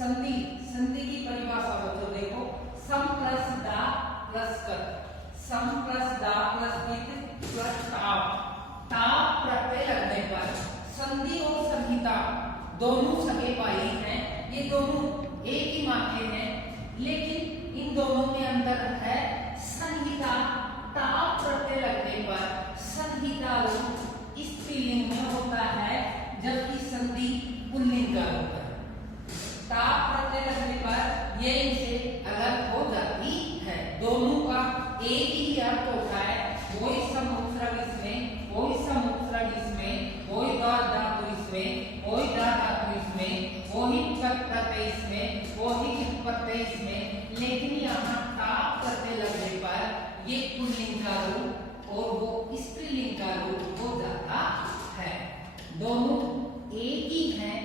संधि, संधि की परिभाषा बच्चों देखो, सम प्लस दा प्लस कर, सम प्लस दा प्लस कित प्लस ताप, ताप प्रत्यय लगने पर संधि और संहिता दोनों सगे भाई हैं, ये दोनों एक ही माँ के हैं, लेकिन इन दोनों में अंतर है। संहिता ताप प्रत्यय लगने पर संहिता स्त्रीलिंग में होता है, जबकि संधि पुल्लिंग का होता है। ताप प्रत्यय लगने पर ये इनसे अलग हो जाती है। दोनों का एक ही अर्थ होता है, वही समुच्चरक इसमें, वही समुच्चरक इसमें, वही धातु इसमें, वही धातु इसमें, वही प्रत्यय इसमें, वही प्रत्यय इसमें, लेकिन यहाँ ताप प्रत्यय लगने पर ये पुल्लिंग का रूप और वो स्त्रीलिंग का रूप हो जाता है। दोनों एक ही हैं,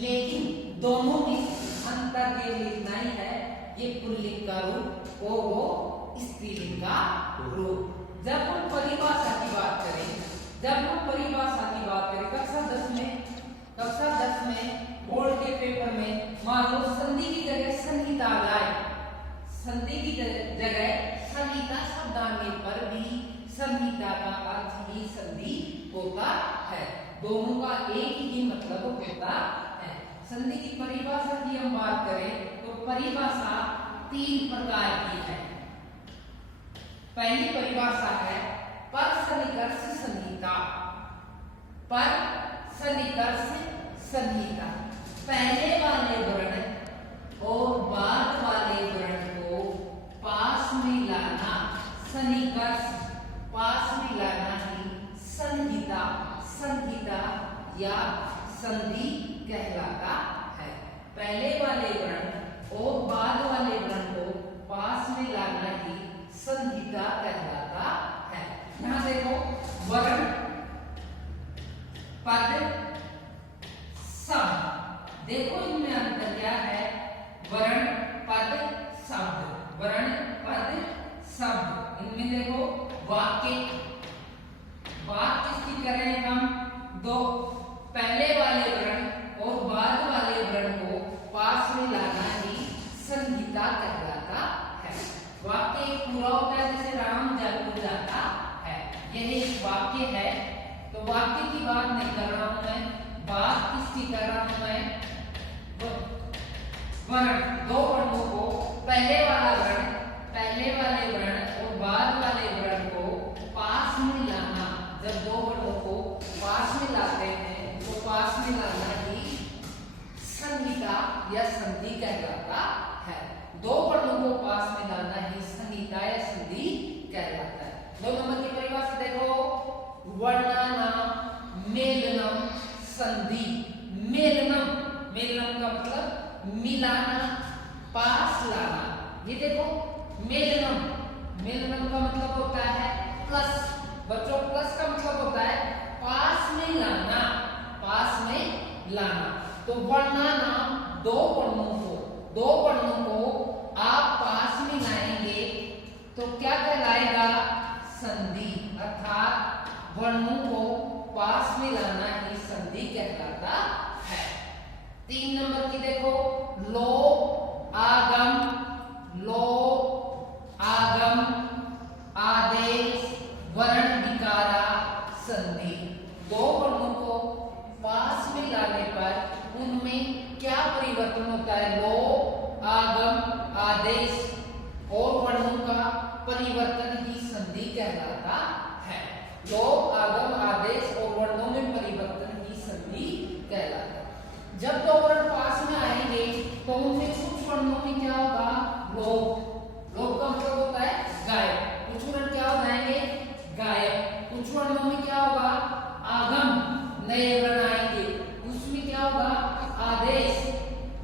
लेकिन दोनों में अंतर ये लिखना ही है, ये पुल्लिंग का रूप और वो स्त्रीलिंग का रूप। जब हम परिभाषा की बात करें, कक्षा 10 में बोर्ड के पेपर में मान लो संधि की जगह संहिता लाए, संधि की जगह संहिता शब्द आने पर भी संहिता का अर्थ ही संधि होता है। दोनों का एक ही मतलब होता है। संधि की परिभाषा की हम बात करें तो परिभाषा 3 प्रकार की है। पहली परिभाषा है पर सन्निकर्ष संहिता, पर सन्निकर्ष संहिता, पहले वाले वर्ण और बाद वाले वर्ण को पास में लाना, सन्निकर्ष पास में लाना ही संहिता, संहिता या संधि कहलाता है। पहले वाले वर्ण और बाद वाले वर्ण को पास में लाना ही संहिता कहलाता है। यहाँ देखो वर्ण, पद, शब्द, देखो इनमें अंतर क्या है। वर्ण, पद, शब्द, वर्ण, पद, शब्द, इनमें देखो वाक्य, वाक्य किसकी करें हम, दो पहले वाले वर्ण और बाद वाले वर्ण को पास में लाना ही संहिता कहलाता है। वाक्य पूरा होता है, जैसे राम जयपुर जाता है, यही एक वाक्य है। तो वाक्य की बात नहीं कर रहा हूं मैं, बात किसकी कर रहा हूं मैं, वर्ण, दो वर्णों को पहले वाला वर्ण, पहले वाले वर्ण और बाद वाले वर्ण को पास में लाना। जब दो वर्णों को पास में लाते हैं तो पास में लाना ही संहिता या संधि कहलाता है। दो वर्णों को पास में लाना ही संहिता या संधि कहलाता है। 2 नंबर की परिभाषा देखो, वर्णानाम मेलनम संधि, मेलनम, मेलनम का मतलब मिलाना, पास लाना। ये देखो मेलनम, मेलनम का मतलब होता है प्लस, बच्चों प्लस का मतलब होता है पास में लाना, पास में लाना। तो वर्णानाम दो वर्णों को आप पास में लाएंगे तो क्या कहलाएगा, संधि, अर्थात वर्णों को पास में लाना ही संधि कहलाता है। 3 नंबर की देखो, लोप आगम, लोप आगम आदेश वर्ण विकारा संधि। दो वर्णों को पास में लाने पर उनमें क्या परिवर्तन होता है, लोप आगम आदेश और वर्णों का परिवर्तन ही संधि कहलाता है। लोप आगम आदेश और वर्णों में परिवर्तन ही संधि कहलाता है। जब दो वर्ण पास में आएंगे तो उनमें कुछ वर्णों में क्या होगा, लोप, लोप का मतलब होता है गायब, कुछ वर्ण क्या हो जाएंगे, गायब। कुछ वर्णों में क्या होगा, आगम, नए वर्ण आएंगे, उसमें क्या होगा, आदेश,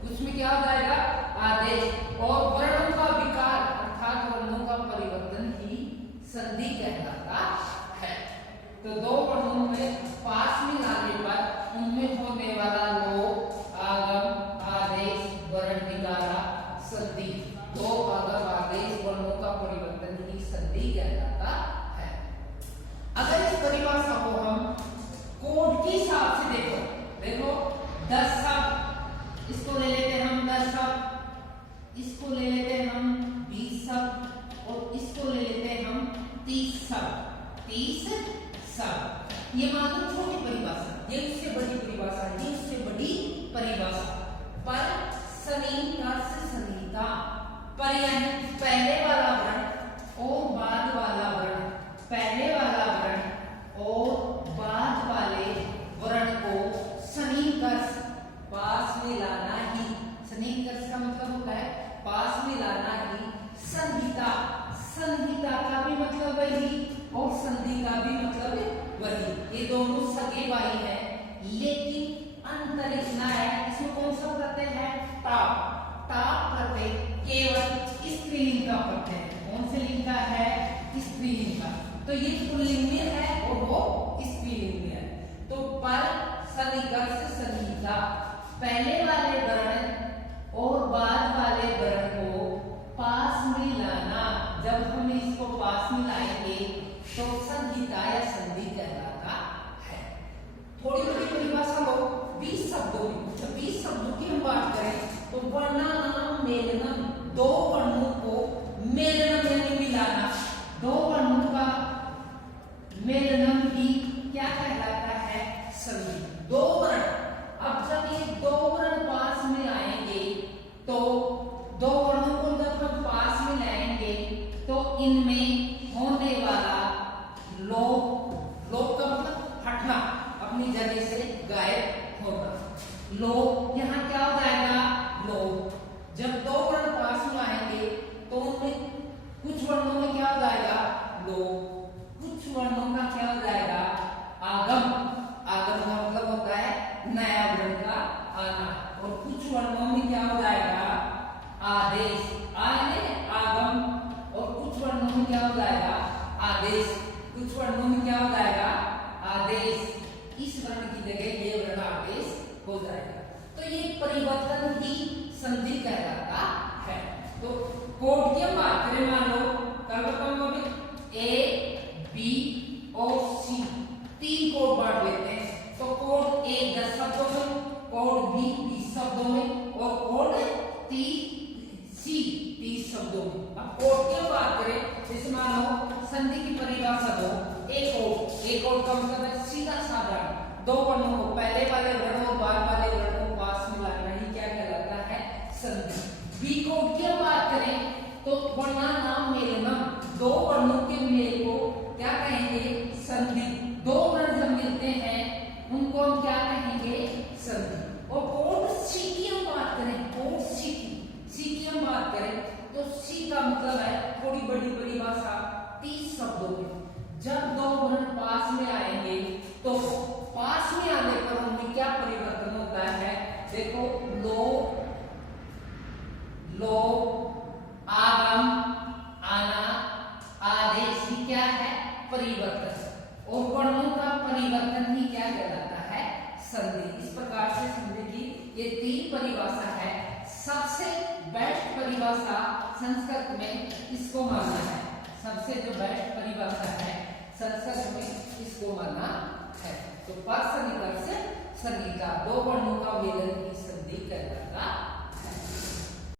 उसमें क्या हो जाएगा, आदेश। और वर्णों का विकार अर्थात वर्णों का परिवर्तन ही संधि कहलाता है। तो दो वर्णों में पास में लाने पर उनमें होने वाला लोप आगम इसको ले लेते हैं हम 20 शब्द और इसको ले लेते हैं हम 30 शब्द। 30 शब्द ये मान लो छोटी परिभाषा, ये उससे बड़ी परिभाषा, ये उससे बड़ी परिभाषा। पर सनीता से सनीता, पर यानी पहले वाला वर्ण और बाद वाला वर्ण, पहले वाला वर्ण और बाद वाले वर्ण को सन्निकर्ष पास में लाना ही, सन्निकर्ष का मतलब होता है पास में लाना ही संहिता। संहिता का भी मतलब वही और संधि का भी मतलब वही, ये दोनों सगे भाई है, लेकिन अंतर इतना है, इसमें कौन सा प्रत्यय है? टाप। टाप प्रत्यय केवल स्त्रीलिंग का प्रत्यय है। कौन से लिंग का है? स्त्रीलिंग का। तो ये पुल्लिंग में है और वो स्त्रीलिंग में है। तो पर सन्निकर्ष संहिता, पहले वाले वर्ण और बाद वाले वर्ण को पास में लाना, जब हम इसको पास में लाएंगे तो संहिता या संधि कहलाता है। थोड़ी बड़ी परिभाषा लो 20 शब्दों में। 20 शब्दों की हम बात करें तो वर्णानाम मेलनम, दो वर्णों को मेलनम यानी मिलाना, दो वर्णों का मेलनम ही क्या कहलाता है? संधि। दो वर्ण, अब जब ये दो वर्ण पास में आएंगे तो दो वर्णों को जब हम पास में लाएंगे तो इनमें होने वाला लोप, लोप का मतलब हटना, अपनी जगह से गायब होना। लोप यहाँ क्या हो जाएगा? लोप। जब दो वर्ण पास में आएंगे तो उनमें कुछ वर्णों में क्या हो जाएगा? लोप। कुछ वर्णों का क्या हो जाएगा? आगम। आगम का मतलब होता है नया वर्ण का आना। और कुछ वर्णों में क्या हो जाएगा? आदेश। आने आगम। और कुछ वर्णों में क्या हो जाएगा? आदेश। कुछ वर्णों में क्या हो जाएगा? आदेश। इस वर्ण की जगह ये वर्ण आदेश हो जाएगा। तो ये परिवर्तन ही संधि कहलाता है। तो कोड की हम बात करें, मान लो ए बी और सी, तीन कोड बांट लेते हैं। तो कोड ए 10 शब्दों में, कोड बी 20 शब्दों में और कोड सी 30 शब्दों में। अब कोड की बात करें, जैसे मान लो संधि की परिभाषा दो, एक कोड का मतलब है सीधा साधा, दो वर्णों को, पहले वाले वर्ण और बाद वाले वर्ण को पास में लाना ही क्या कहलाता है? संधि। बी कोड की बात करें तो वर्णानाम मेलनम, दो वर्णों के मेल को क्या कहेंगे? संधि। दो वर्ण जब मिलते हैं उनको हम क्या कहेंगे? संधि। और कोड सी की हम बात करें, कोड सी की हम बात करें तो सी का मतलब है थोड़ी बड़ी परिभाषा 30 शब्दों में। जब दो वर्ण पास में आएंगे तो पास में आने पर उनमें क्या परिवर्तन होता है? देखो, लो आगम, आना, आदेश ही क्या है? परिवर्तन। और वर्णों का परिवर्तन ही क्या कहलाता है? संधि। इस प्रकार से संधि की ये तीन परिभाषा है। सबसे बेस्ट परिभाषा संस्कृत में इसको माना है, सबसे जो बेस्ट परिभाषा है संस्कृत में इसको माना है। तो पर सन्निकर्ष संधि का, दो वर्णों का मेलन की संधि कहलाता